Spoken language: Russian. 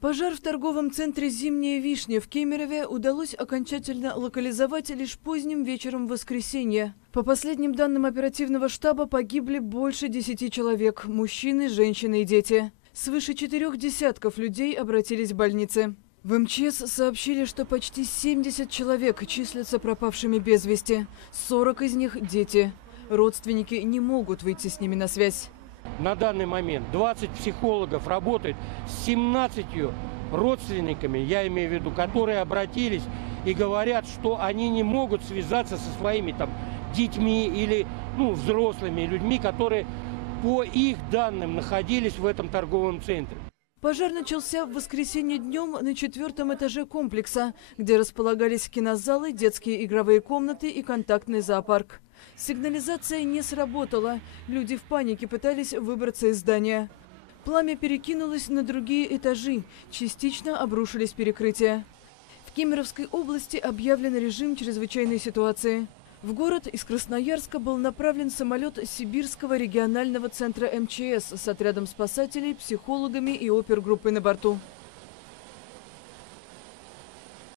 Пожар в торговом центре «Зимняя вишня» в Кемерове удалось окончательно локализовать лишь поздним вечером воскресенья. По последним данным оперативного штаба погибли больше 10 человек – мужчины, женщины и дети. Свыше 4 десятков людей обратились в больницы. В МЧС сообщили, что почти 70 человек числятся пропавшими без вести. 40 из них – дети. Родственники не могут выйти с ними на связь. На данный момент 20 психологов работают с 17 родственниками, я имею в виду, которые обратились и говорят, что они не могут связаться со своими детьми или взрослыми людьми, которые по их данным находились в этом торговом центре. Пожар начался в воскресенье днем на 4-м этаже комплекса, где располагались кинозалы, детские игровые комнаты и контактный зоопарк. Сигнализация не сработала. Люди в панике пытались выбраться из здания. Пламя перекинулось на другие этажи. Частично обрушились перекрытия. В Кемеровской области объявлен режим чрезвычайной ситуации. В город из Красноярска был направлен самолет Сибирского регионального центра МЧС с отрядом спасателей, психологами и опергруппой на борту.